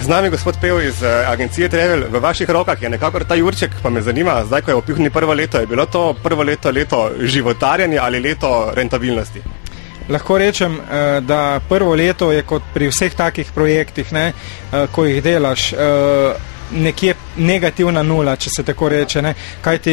Z nami gospod Pev iz agencije Travel. V vaših rokah je nekako ta jurček, pa me zanima, zdaj ko je opihnil prvo leto, je bilo to prvo leto životarjenja ali leto rentabilnosti? Lahko rečem, da prvo leto je kot pri vseh takih projektih, ko jih delaš, nekje negativna nula, če se tako reče. Kajti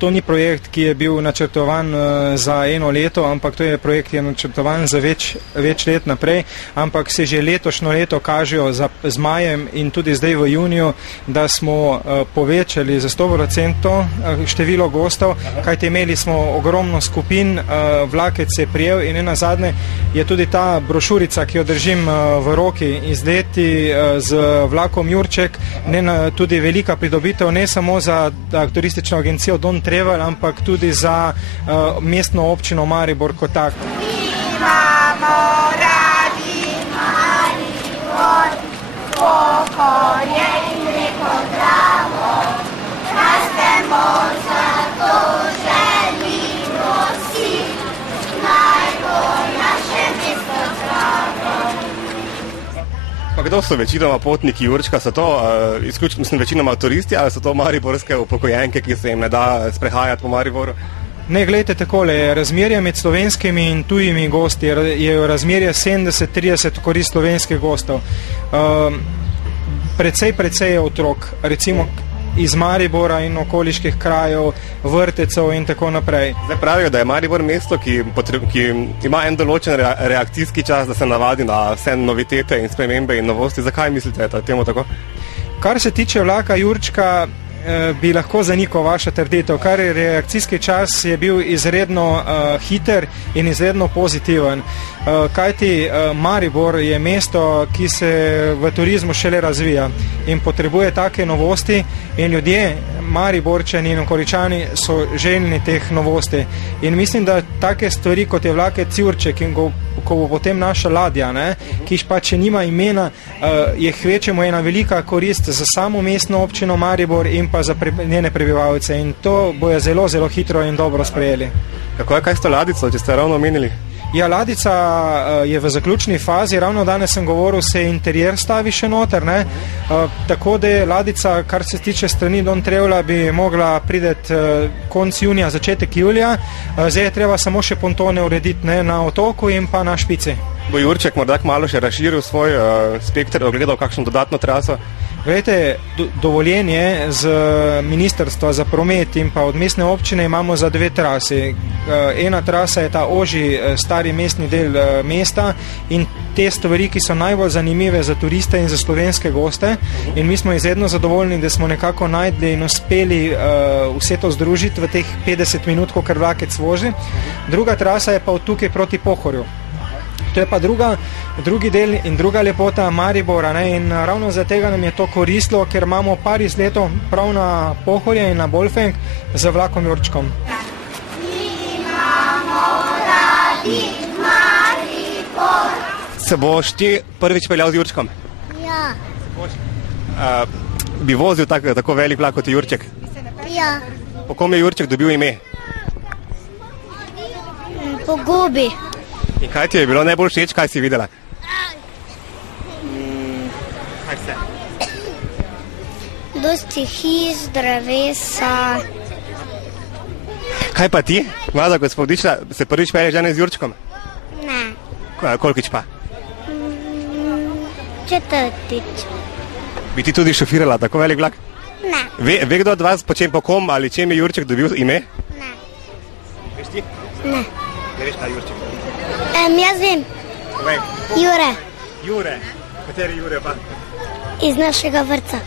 to ni projekt, ki je bil načrtovan za eno leto, ampak to je projekt, ki je načrtovan za več let naprej, ampak se že letošnjo leto kažejo z majem in tudi zdaj v juniju, da smo povečali za 100% število gostov, kajti imeli smo ogromno skupin, vlakec se je prijel in nazadnje je tudi ta brošurica, ki jo držim v roki, izdelati z vlakom Jurček, tudi velika pridobitev ne samo za turistično agencijo Don Travel, ampak tudi za mestno občino Maribor kot tak. Imamo radi Maribor, pokorje in reko Dravo, rastemo zato želimo si, naj bo naše mesto zdravo. Pa kdo so večinoma potniki Jurčka? So to večinoma turisti ali so to mariborske upokojenke, ki se jim ne da sprehajati po Mariboru? Ne, gledajte takole, razmerje med slovenskimi in tujimi gosti je razmerje 70-30 v korist slovenskih gostov. Precej je otrok, recimo iz Maribora in okoliških krajev, vrtecev in tako naprej. Zdaj pravijo, da je Maribor mesto, ki ima en določen reakcijski čas, da se navadi na vse novitete in spremembe in novosti. Zakaj mislite, da je temu tako? Kar se tiče vlaka Jurčka, bi lahko zanikal vaša trditev, kar je reakcijski čas je bil izredno hiter in izredno pozitiven. Kajti Maribor je mesto, ki se v turizmu šele razvija in potrebuje take novosti in ljudje, Mariborčani in okoličani so željni teh novosti. In mislim, da take stvari, kot je vlakec Jurček in ko bo potem naša ladja, ki pa če nima imena, je kvečemo ena velika korist za samo mestno občino Maribor in pa za njene prebivalce. In to bojo zelo hitro in dobro sprejeli. Kaj s to ladico, če ste ravno omenili? Ja, ladica je v zaključni fazi, ravno danes sem govoril, se interjer stavi še noter, tako da je ladica, kar se tiče strani Don Travela, bi mogla prideti konc junija, začetek julija, zdaj je treba samo še pontone urediti na otoku in pa na Špici. Bo Jurček morda kmalu še razširil svoj spekter, ogledal kakšno dodatno traso? Glejte, dovoljenje z ministrstva za promet in pa od mestne občine imamo za 2 trasi. Ena trasa je ta ožji stari mestni del mesta in te stvari, ki so najbolj zanimive za turiste in za slovenske goste. In mi smo izredno zadovoljni, da smo nekako najdli in uspeli vse to združiti v teh 50 minut, kolikor vlakec vozi. Druga trasa je pa od tukaj proti Pohorju. To je pa drugi del in druga lepota Maribora, in ravno za tega nam je to koristilo, ker imamo par izletov prav na Pohorje in na Bolfenk z vlakom Jurčkom. Imamo radi Maribor. Se boš ti prvič peljal z Jurčkom? Ja. Bi vozil tako velik vlak kot je Jurček? Ja. Po kom je Jurček dobil ime? Po gobi. In kaj ti je bilo najbolj všeč, kaj si videla? Kaj vse? Dosti hiš, drevesa. Kaj pa ti, mlada gospodična, se prvič pelješ danes z Jurčkom? Ne. Kolkič pa? Četrtič. Bi ti tudi šofirala tako velik vlak? Ne. Ve kdo od vas, po kom ali čem je Jurček dobil ime? Ne. Veš ti? Ne. Ne veš, kaj je Jurček? Jaz vem. Jure. Jure. Kateri Jure pa? Iz našega vrtca.